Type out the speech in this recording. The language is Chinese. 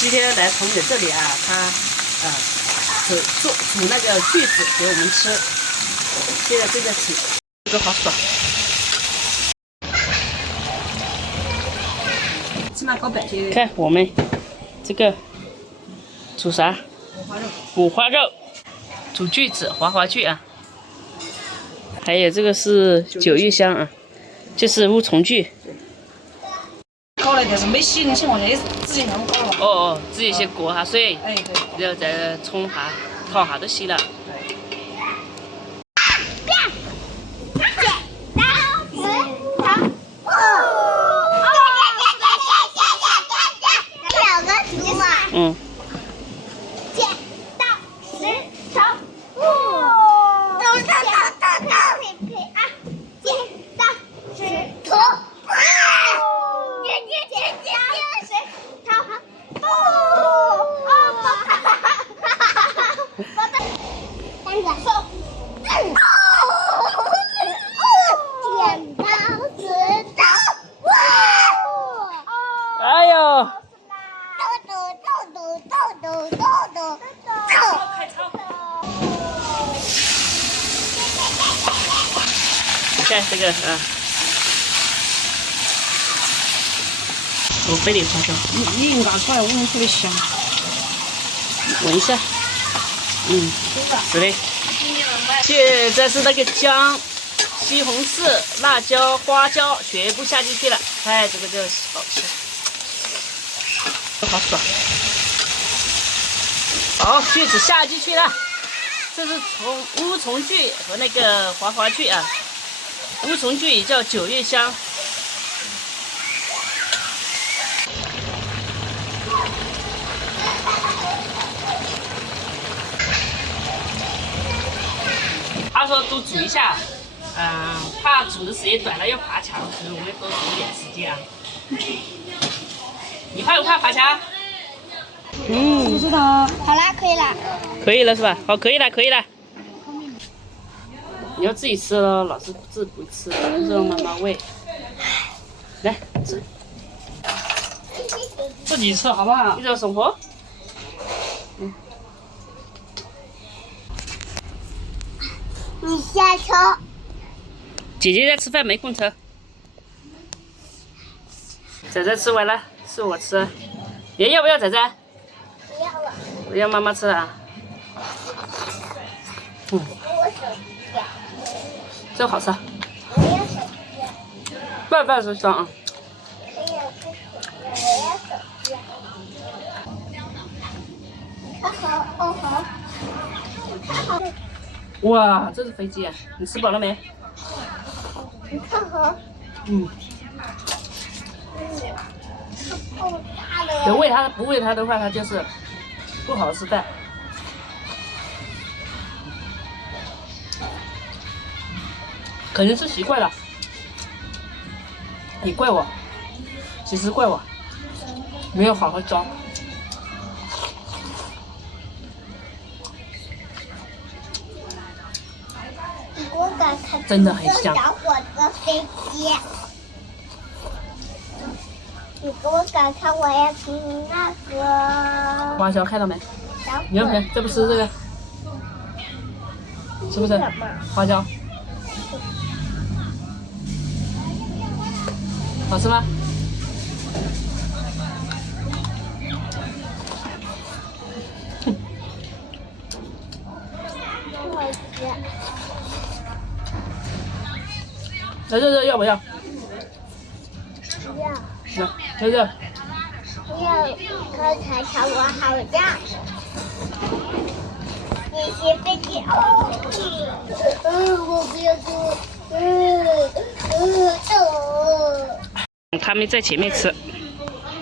今天来彤姐这里啊，她煮那个锯子给我们吃，现在正在煮，这个好爽。起码搞半天。看我们这个煮啥？五花肉，煮锯子，滑锯啊。还有这个是九玉香啊，就是乌虫锯。 搞了，但是没洗，你情况下也是直接那么搞了。哦，直接先过下水，哎对，然后再冲下、淘下都洗了。嗯。剪刀石头布。剪刀石头布。 哎呦！看这个啊，5倍的花椒，你硬干出来，我们特别香。闻一下，嗯，是的。现在是那个姜、西红柿、辣椒、花椒全部下进去了，哎，这个就好吃，好爽。好，锯子下进去了，这是乌虫锯和那个滑锯啊，乌虫锯也叫九叶香。 他说多煮一下，怕煮的时间短了要爬墙，所以我们多煮一点时间啊。你怕不怕爬墙？是不是的？好啦，可以了。可以了是吧？好，可以了，可以了。你要自己吃了，老师自己不吃，让妈妈喂。来吃，自己吃好不好？一种生活。你下车。姐姐在吃饭，没空吃。仔仔吃完了，是我吃。爷要不要仔仔？不要了。我要妈妈吃了啊。嗯，我手机掉。这好吃。我要手机。半是香啊。我要手机。哦好。哇，这是飞机啊！你吃饱了没？你看好。嗯。好大的。得喂它，不喂它的话，它就是不好吃的。可能是习惯了。你怪我，其实怪我，没有好好教。我敢看。真的很香。小伙子飞机。你给我敢看，我要听那个。花椒看到没？小伙你要不要？这不吃这个？是不是？花椒。好吃吗？我吃。来这要不要？不要。来这。不要，刚才朝我好像。你先飞机哦。我不要做。他们在前面吃。